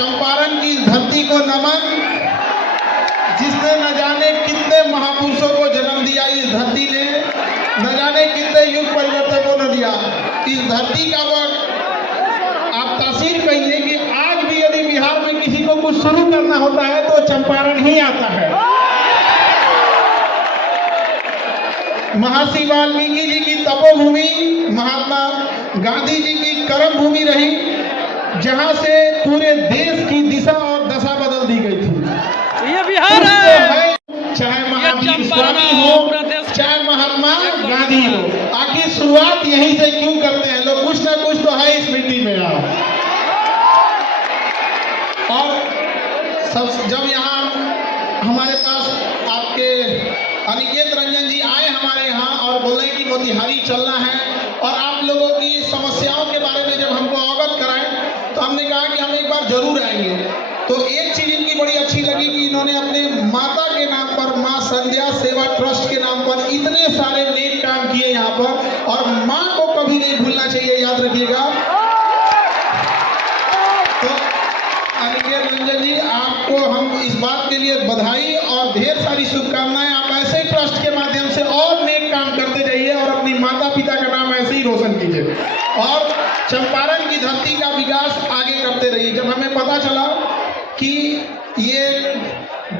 चंपारण की धरती को नमन, जिसने न जाने कितने महापुरुषों को जन्म दिया इस धरती ने, न जाने कितने युग परिवर्तकों ने दिया इस धरती का वक्त। आप तासीर कहिए कि आज भी यदि बिहार में किसी को कुछ शुरू करना होता है तो चंपारण ही आता है। महर्षि वाल्मीकि जी की तपोभूमि, महात्मा गांधी जी की कर्म भूमि रही, जहां से पूरे देश की दिशा और दशा बदल दी गई थी। ये बिहार है, चाहे महावीर स्वामी हो, चाहे महात्मा गांधी हो, आखिर शुरुआत यहीं से क्यों करते हैं लोग? कुछ ना कुछ तो है इस मिट्टी में यार। और सब जब यहाँ हमारे पास आपके अनिकेत रंजन जी आए हमारे यहाँ और बोले कि मोतिहारी चलना है और आप लोगों की समस्याओं के बारे में जब हमको अवगत कराएं, तो हमने कहा कि हम एक बार जरूर आएंगे। तो एक चीज इनकी बड़ी अच्छी लगी कि इन्होंने अपने माता के नाम पर, माँ संध्या सेवा ट्रस्ट के नाम पर इतने सारे नेक काम किए यहाँ पर, और माँ को कभी नहीं भूलना चाहिए, याद रखिएगा। तो अनिकेत रंजन जी, आपको हम इस बात के लिए बधाई और ढेर सारी शुभकामनाएं। आप ऐसे ट्रस्ट के माध्यम से और नेक काम करते जाइए और अपनी माता पिता का नाम ऐसे ही रोशन कीजिए और चंपारण की धरती का विकास आगे करते रहिए। जब हमें पता चला कि ये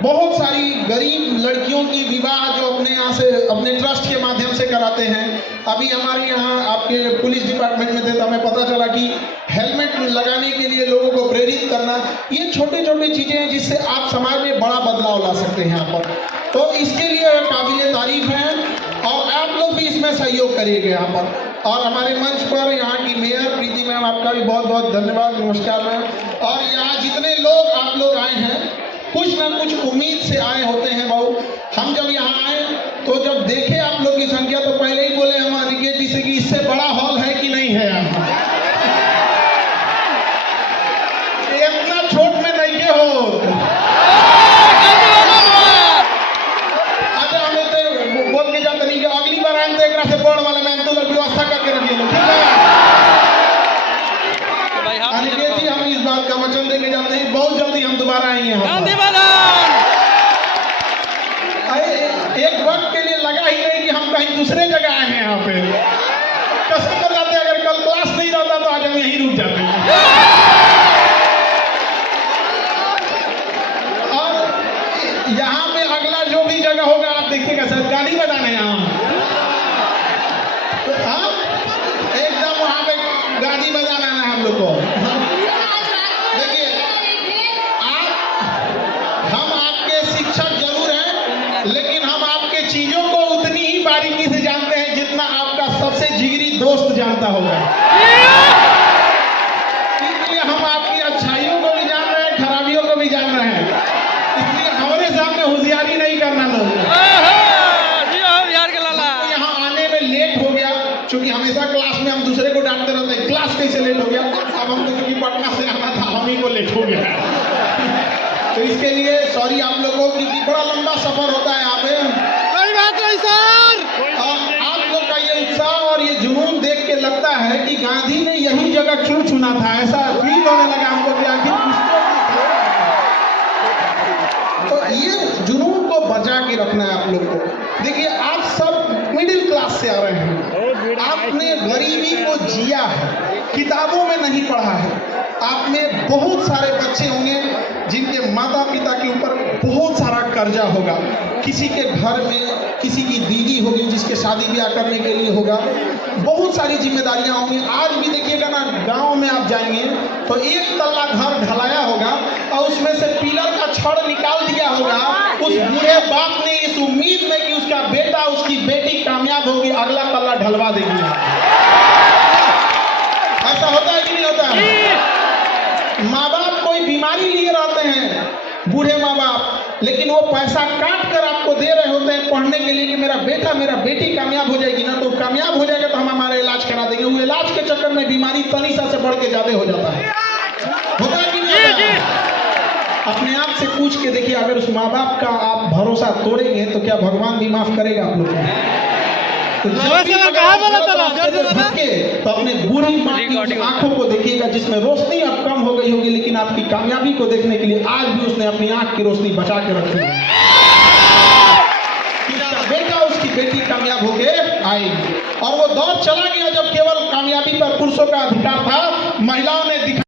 बहुत सारी गरीब लड़कियों की विवाह जो अपने यहाँ से, अपने ट्रस्ट के माध्यम से कराते हैं, अभी हमारे यहाँ आपके पुलिस डिपार्टमेंट में थे तो हमें पता चला कि हेलमेट लगाने के लिए लोगों को प्रेरित करना, ये छोटे छोटे चीज़ें हैं जिससे आप समाज में बड़ा बदलाव ला सकते हैं यहाँ पर। तो इसके लिए काबिल तारीफ है और आप लोग भी इसमें सहयोग करिएगा यहाँ पर। और हमारे मंच पर यहाँ की मेयर प्रीति मैम, आपका भी बहुत बहुत धन्यवाद, नमस्कार मैम। और यहाँ जितने लोग आप लोग आए हैं, कुछ ना कुछ उम्मीद से आए होते हैं बाबू। हम जब यहाँ आए तो जब देखे आप लोग की संख्या तो पहले ही बोले हम अनिकेत जी से कि इससे बड़ा हॉल है कि नहीं है यहाँ। इतना छोट में नहीं के हो। अच्छा हमें तो बोल के जाते नहीं कि अगली बार आए तो एक से बोर्ड वाले मैम तो व्यवस्था करके रखिए लोग, ठीक है? अनिकेत जी, हम इस बात का वचन देके जाते हैं, बहुत जल्दी हम दोबारा आएंगे यहाँ। एक वक्त के लिए लगा ही नहीं कि हम कहीं दूसरे जगह आए हैं यहाँ पे। कसम बताते अगर कल क्लास नहीं रहता तो आज हम यहीं रुक जाते हैं। और यहाँ पे अगला जो भी जगह होगा आप देखिएगा सर, गाड़ी बजाने यहाँ एकदम वहाँ पे गाड़ी बजाना है हम लोग को। देखिए हम आपके शिक्षक जरूर हैं, लेकिन हम आपके चीजों को उतनी ही बारीकी से जानते हैं जितना आपका सबसे जिगरी दोस्त जानता होगा। इसलिए हम आपकी अच्छाइयों को भी जान रहे हैं, खराबियों को भी जान रहे हैं, इसलिए हमारे सामने होशियारी नहीं करना लोग। यहाँ आने में लेट हो गया, क्योंकि हमेशा क्लास में हम दूसरे को डांटते रहते हैं, क्लास कैसे लेट हो गया। अब हमको क्योंकि पटना से आना था, हम ही को लेट हो गया। तो इसके लिए सॉरी आप लोगों की, बड़ा लंबा सफर होता है यहाँ पे। कोई बात नहीं सर। आप लोग का ये उत्साह और ये जुनून देख के लगता है कि गांधी ने यही जगह क्यों चुना था, ऐसा फील होने लगा हमको कि आखिर तो ये जुनून को बचा के रखना है आप लोग को। देखिए आप सब मिडिल क्लास से आ रहे हैं, आपने गरीबी को जिया है, किताबों में नहीं पढ़ा है। आप में बहुत सारे बच्चे होंगे जिनके माता पिता के ऊपर बहुत सारा कर्जा होगा, किसी के घर में किसी की दीदी होगी जिसके शादी ब्याह करने के लिए होगा, बहुत सारी जिम्मेदारियां होंगी। आज भी देखिएगा ना, गांव में आप जाएंगे तो एक तल्ला घर ढलाया होगा और उसमें से पिलर का छड़ निकाल दिया होगा, उस बूढ़े बाप ने इस उम्मीद में कि उसका बेटा उसकी बेटी कामयाब होगी, अगला तल्ला ढलवा देगी। ऐसा होता है कि नहीं होता है? माँ बाप कोई बीमारी लिए रहते हैं, बूढ़े माँ बाप, लेकिन वो पैसा काट कर आपको दे रहे होते हैं पढ़ने के लिए कि मेरा बेटा मेरा बेटी कामयाब हो जाएगी ना, तो कामयाब हो जाएगा तो हम हमारा इलाज करा देंगे। वो इलाज के चक्कर में बीमारी तनिसा से बढ़ के ज्यादा हो जाता है। होता है कि नहीं होता? अपने आप से पूछ के देखिए, अगर उस माँ बाप का आप भरोसा तोड़ेंगे तो क्या भगवान भी माफ करेगा आप लोग को? तो जब भी अगर कहाँ बोला गलत था? रास्ते पे जोर से बोला। भटके, तो अपने बुरी माँ की उस आंखों को देखिएगा जिसमें रोशनी अब कम हो गई होगी, लेकिन आपकी कामयाबी को देखने के लिए आज भी उसने अपनी आंख की रोशनी बचा के रखी है। उसका बेटा उसकी बेटी कामयाब होके आएगी। और वो दौर चला गया जब केवल कामयाबी पर पुरुषों का अधिकार था, महिलाओं ने दिखा